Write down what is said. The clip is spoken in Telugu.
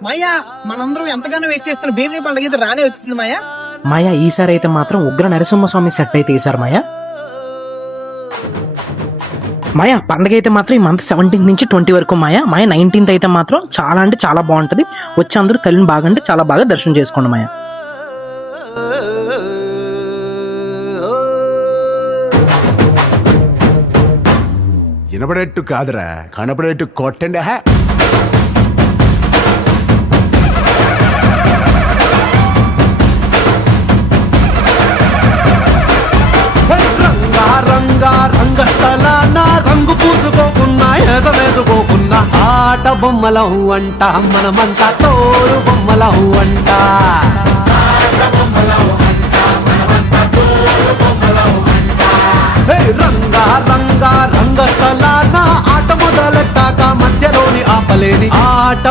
మాయా మనందరం ఎంతగానో వేస్ట్ చేస్తున్న భీమిని పండుగ అయితే రానే వచ్చింది మాయా. మాయా ఈసారి అయితే మాత్రం ఉగ్ర నరసింహస్వామి సెట్ అయితే వేసారు మాయా. మాయా పండగ అయితే మాత్రం ఈ మంత్ 17 నుంచి 20 వరకు మాయా 19th అయితే మాత్రం చాలా అంటే చాలా బాగుంటది. వచ్చి అందరూ తల్లిని బాగా అంటే చాలా బాగా దర్శనం చేసుకోండి మాయా. వినపడేట్టు కాదురా, కనపడేట్టు కొట్టండి. రంగస్థలాన రంగు పూసుకోకున్నా ఎసవేసుకోకున్నా ఆట బొమ్మలహు అంట మనమంతా తోరు బొమ్మలహు అంట. రంగస్థలాన ఆట మొదలెట్టాక మధ్యలోని ఆపలేని ఆట